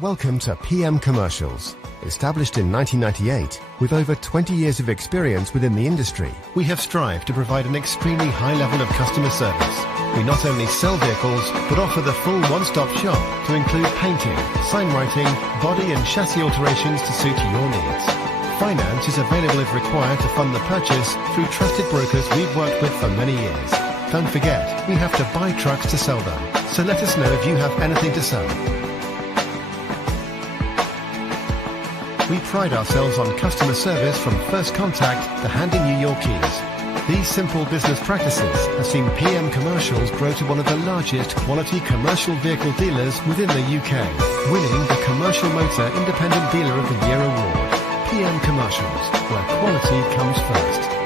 Welcome to PM Commercials. Established in 1998, with over 20 years of experience within the industry, we have strived to provide an extremely high level of customer service. We not only sell vehicles, but offer the full one-stop shop to include painting, sign writing, body and chassis alterations to suit your needs. Finance is available if required to fund the purchase through trusted brokers we've worked with for many years. Don't forget, we have to buy trucks to sell them, so let us know if you have anything to sell. We pride ourselves on customer service from first contact to handing you your keys. These simple business practices have seen PM Commercials grow to one of the largest quality commercial vehicle dealers within the UK, winning the Commercial Motor Independent Dealer of the Year award. PM Commercials, where quality comes first.